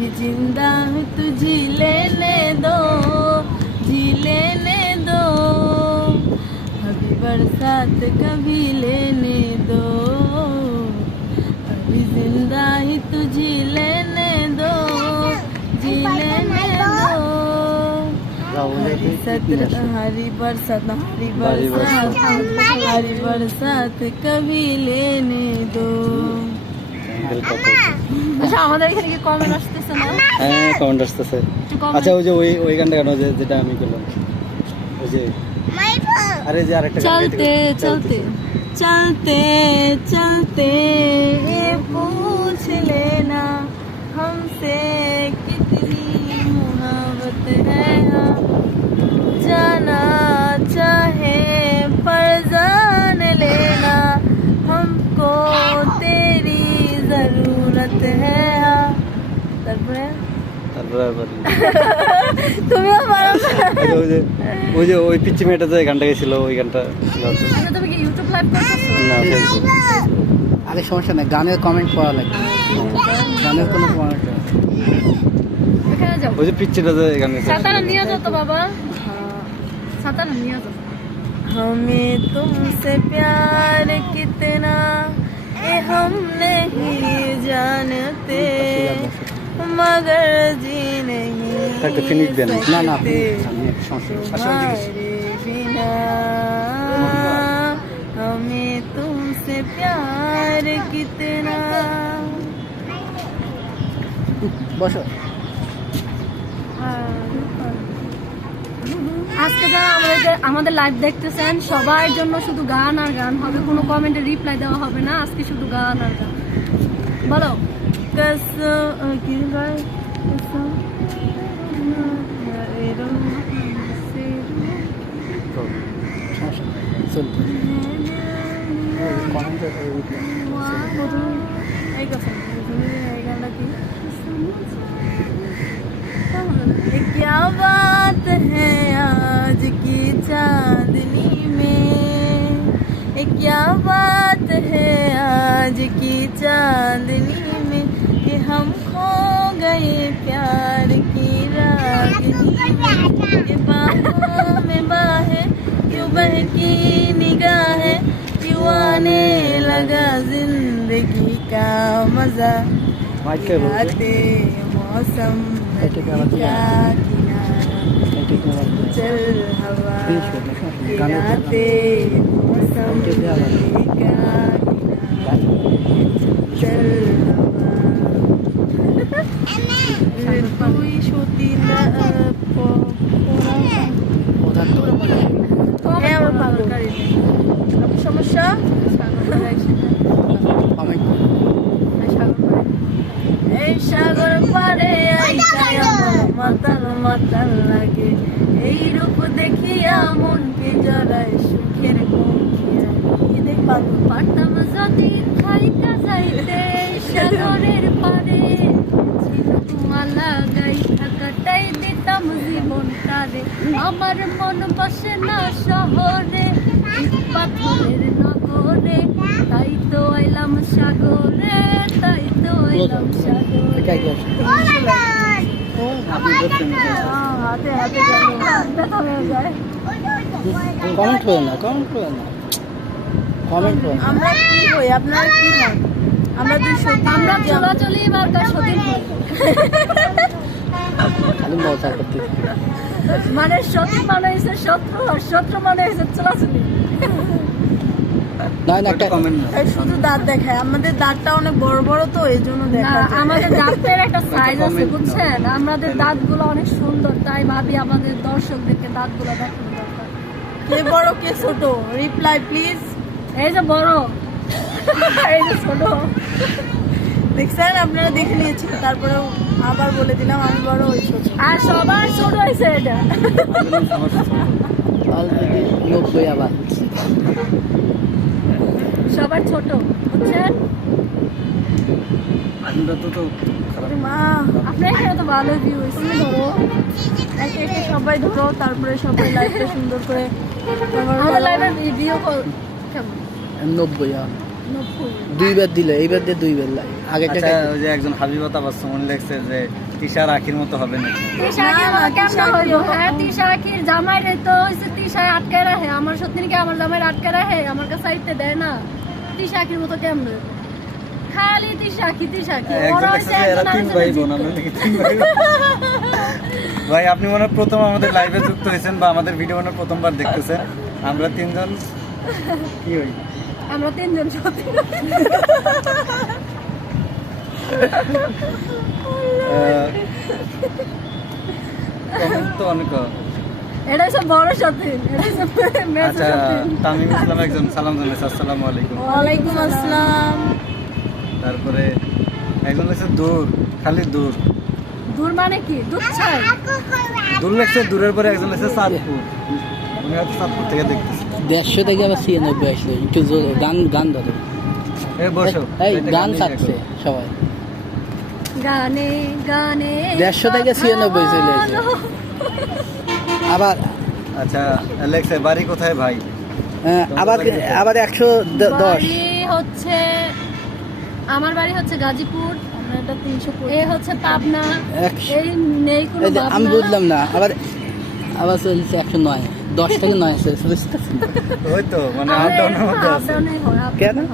अभी ज़िंदा हूँ तुझे लेने दो जी लेने दो। अभी बरसात कभी लेने दो। अभी ज़िंदा ही तुझे लेने दो जी लेने दो। हरी सत्र हरी बरसात हरी हरी बरसात। हरी बरसात कभी लेने दो। আচ্ছা আমাদের এখানে কি কমেন্ট আসতেছে না হ্যাঁ কমেন্ট আসতেছে একটু comment- আচ্ছা ওই যে ওই ওই গানটা গানো যে যেটা আমি করলাম ওই যে আরে যে আরেকটা গান গাইতে चलते গাইতে- चलते चलते चलते ये पूछ लेना हमसे তুমিও পারো না। ওই যে ওই যে ওই পিচ্ছি মেয়েটা যে গানটা গেছিল ওই গানটা গাইছে। আচ্ছা তুমি কি ইউটিউব লাইভ করতেছো না ফেসবুক আরে সমস্যা নাই গানের কমেন্ট পড়া লাগবে গানের কোনো কমেন্ট এখানে যাও ওই যে পিচ্ছিটা যে গান গেছে সাতারা নিয়ে যাও তো বাবা সাতারা নিয়ে যাও हमें तुमसे प्यार कितना ये हम नहीं जानते मगर जी नहीं একটা ফিনিশ দেন না না सकते আমি একটা সমস্যা আসলে तुम्हारे बिना हमें तुमसे प्यार कितना বসো আজকে যারা আমাদের আমাদের লাইভ দেখতেছেন সবার জন্য শুধু গান আর গান হবে কোনো কমেন্টে রিপ্লাই দেওয়া হবে না আজকে শুধু গান আর গান বলো क्या बात है आज की चांदनी में क्या बात है आज की चांदनी में? हम खो गए प्यार की रागनी बाहों में बाहे क्यों बहकी निगाह क्यों आने लगा ज़िंदगी का मज़ा। आते मौसम चल हवा मौसम चल সমস্যা এই সাগর পারে মাতাল মাতাল লাগে এই দেখিয়া মনকে জড়ায় সুখের পারতাম যদি খাইতে যাইতে সাগরের পারে মালা গাই থাকাটাই দিতাম জীবন তারে আমার মন বসে না শহরে পাথরের নগরে। তাই তো আইলাম সাগরে তাই তো আইলাম সাগরে। এটা কি আছে আপনি ধরতে হ্যাঁ, হয়ে কমেন্ট করে না কমেন্ট করে না। কমেন্ট আমরা কি হই আপনারা কি হন আমরা দুই সত্যি আমরা চলাচলি বা ওটা সতী খালি মজা করতে মানে সতী মানে হয়েছে শত্রু আর শত্রু মানে হয়েছে চলাচলি না না একটা কমেন্ট শুধু দাঁত দেখায় আমাদের দাঁতটা অনেক বড় বড় তো এই জন্য দেখা আমাদের দাঁতের একটা সাইজ আছে বুঝছেন? আমাদের দাঁতগুলো অনেক সুন্দর তাই ভাবি আমাদের দর্শকদেরকে দাঁতগুলো দেখানো দরকার। কে বড় কে ছোট? রিপ্লাই প্লিজ এই যে বড়। ছোট। দেখছেন আপনারা দেখে নিয়েছেন তারপরে আবার বলে দিলাম আমি বড় ওই ছোট। আর সবার ছোট হয়েছে এটা। অলরেডি নব্বই আবার। সবার ছোট বুঝছেন? মা আপনার এখানে তো ভালো ভিউ হয়েছে ধরো একে একে সবাই ধরো তারপরে সবাই লাইফটা সুন্দর করে। আমাদের করো। ভিডিও কল কেমন? নব্বই আবার নব্বই দুইবার দিল এইবার দিয়ে দুইবার লাগে আগে আচ্ছা ওই যে একজন হাবিবা তাবাসসুম লেখছে যে তিশা রাখির মতো হবে না তিশা আখির মতো কেমনে হ্যাঁ জামাই রে তো হইছে আটকে রাখে। আমার সত্যি কি আমার জামাই আটকে রাখে আমার কাছে আইতে দেয় না। তিশা আখির মতো কেমনে খালি তিশা আখি তিশা ওরা হইছে তিন ভাই আরেকজনের বোন আমরা নাকি তিন ভাই ভাই আপনি মনে হয় প্রথম আমাদের লাইভে যুক্ত হয়েছেন বা আমাদের ভিডিও মনে প্রথমবার দেখতেছেন। আমরা তিনজন কি হই আমরা তিনজন সত্যি তো অনেক এটা হচ্ছে বড় আচ্ছা তামিম ইসলাম একজন সালাম জানাইছে আসসালামু আলাইকুম। ওয়ালাইকুম আসসালাম। তারপরে একজন লেখছে দূর খালি দূর। দূর মানে কি? দুধ ছাই দূর লেখছে দূরের পরে একজন লেখছে চাঁদপুর উনি হয়তো চাঁদপুর থেকে দেখতেছে। দেড়শো থেকে আবার ছিয়ানব্বই আসলো। একটু জোরে গান গান ধরো। এই বসো। এই এটা গান থাকছে সবাই। গানে গানে দেড়শো থেকে ছিয়ানব্বই চলে এসেছে। আবার আচ্ছা লেখছে বাড়ি কোথায় ভাই? আবার আবার একশো দশ। হচ্ছে আমার বাড়ি হচ্ছে গাজীপুর এ হচ্ছে পাবনা। এই নেই কোনো আমি বুঝলাম না আবার আবার চলছে একশো নয়। দশ থেকে নয় আছে বুঝতে ওই তো মানে হয়, কেন? হয়।